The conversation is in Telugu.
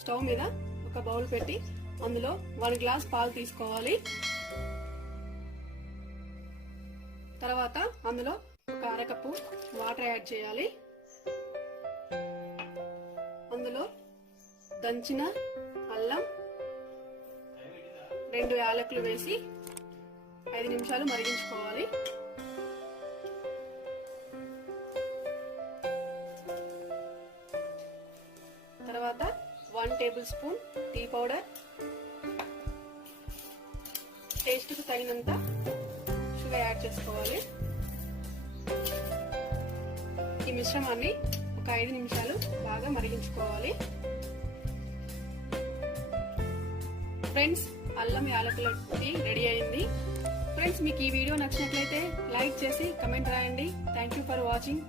స్టవ్ మీద ఒక బౌల్ పెట్టి అందులో 1 గ్లాస్ పాలు తీసుకోవాలి. తర్వాత అందులో ఒక అరకప్పు వాటర్ యాడ్ చేయాలి. అందులో దంచిన అల్లం, 2 యాలకులు వేసి 5 నిమిషాలు మరిగించుకోవాలి. తర్వాత 1 tablespoon tea powder, taste కు తగినంత షుగర్ యాడ్ చేసుకోవాలి. ఈ మిశ్రమాన్ని ఒక 5 నిమిషాలు బాగా మరిగించుకోవాలి. ఫ్రెండ్స్, అల్లం యాలకుల టీ రెడీ అయింది. ఫ్రెండ్స్, మీకు ఈ వీడియో నచ్చినట్లయితే లైక్ చేసి కమెంట్ రాయండి. Thank you for watching.